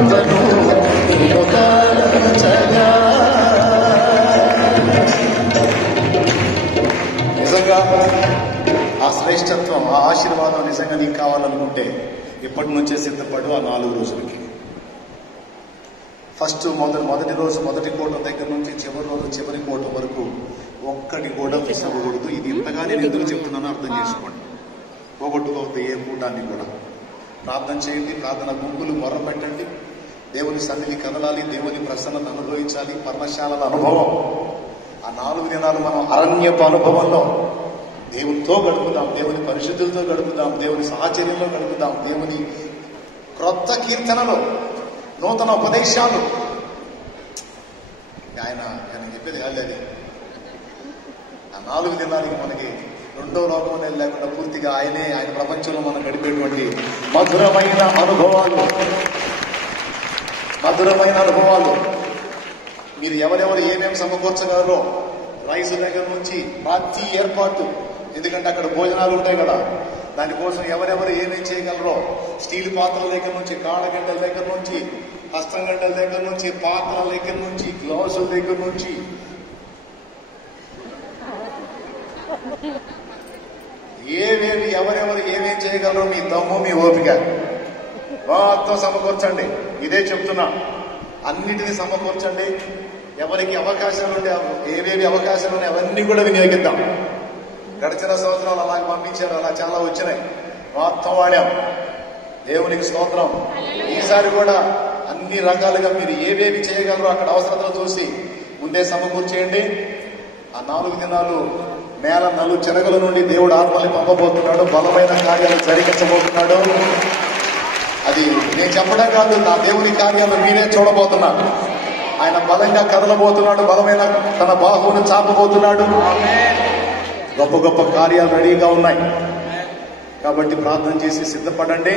సువార్తను నిజంగా ఆ శ్రేష్టత్వం, ఆ ఆశీర్వాదం నిజంగా నీకు కావాలనుకుంటే ఇప్పటి నుంచే సిద్ధపడు. ఆ 4 రోజులకి ఫస్ట్ మొదటి రోజు మొదటి కోటం దగ్గర నుంచి చివరి రోజు చివరి కోటం వరకు ఒక్కటి కూడా మిస్ అవ్వకూడదు. ఇది ఇంతగా నేను ఎందుకు చెప్తున్నానో అర్థం చేసుకోండి. పోగొట్టుకోవద్దు ఏ కూటాన్ని కూడా. ప్రార్థన చేయండి, ప్రార్థన గుంపులు మొర్ర పెట్టండి, దేవుని సన్నిధి కదలాలి, దేవుని ప్రసన్నత అనుభవించాలి, పర్ణశాలల అనుభవం. ఆ 4 దినాలు మనం అరణ్యపు అనుభవంలో దేవునితో గడుపుదాం, దేవుని పరిశుద్ధులతో గడుపుదాం, దేవుని సాహచర్యంలో గడుపుదాం, దేవుని క్రొత్త కీర్తనలో నూతన ఉపదేశాలు. ఆయన చెప్పేది కాలేదు. ఆ 4 దినాలకి మనకి రెండో లోకం అనేది లేకుండా పూర్తిగా ఆయన ప్రపంచంలో మనం గడిపేటువంటి మధురమైన అనుభవాలు. మీరు ఎవరెవరు ఏమేమి సమకూర్చగలరో, రైసు దగ్గర నుంచి ప్రతి ఏర్పాటు, ఎందుకంటే అక్కడ భోజనాలు ఉంటాయి కదా, దానికోసం ఎవరెవరు ఏమేమి చేయగలరో, స్టీల్ పాత్రల దగ్గర నుంచి, కాళ్ళగడ్డల దగ్గర నుంచి, హస్తంగడ్డల దగ్గర నుంచి, పాత్రల దగ్గర నుంచి, గ్లౌజుల దగ్గర నుంచి, ఎవరెవరు ఏమేం చేయగలరో మీ దమ్ము, మీ ఓపిక మొత్తం సమకూర్చండి. ఇదే చెప్తున్నా, అన్నిటినీ సమకూర్చండి. ఎవరికి అవకాశాలు ఉంటే, ఏవేవి అవకాశాలు ఉన్నాయి అవన్నీ కూడా వినియోగిద్దాం. గడిచిన సంవత్సరాలు అలాగే పంపించారు, అలా చాలా వచ్చినాయి, మొత్తం వాడాం. దేవునికి స్తోత్రం. ఈసారి కూడా అన్ని రకాలుగా మీరు ఏవేవి చేయగలరో అక్కడ అవసరతలు చూసి ముందే సమకూర్చేయండి. ఆ 4 దినాలు నేల నలు చెరగల నుండి దేవుడు ఆత్మల్ని పంపబోతున్నాడు, బలమైన కార్యాలు జరిగించబోతున్నాడు. అది నేను చెప్పడం కాదు, నా దేవుని కార్యాలు మీరే చూడబోతున్నారు. ఆయన బలంగా కదలబోతున్నాడు, బలమైన తన బాహువును చాపబోతున్నాడు. గొప్ప గొప్ప కార్యాలు రెడీగా ఉన్నాయి. కాబట్టి ప్రార్థన చేసి సిద్ధపడండి.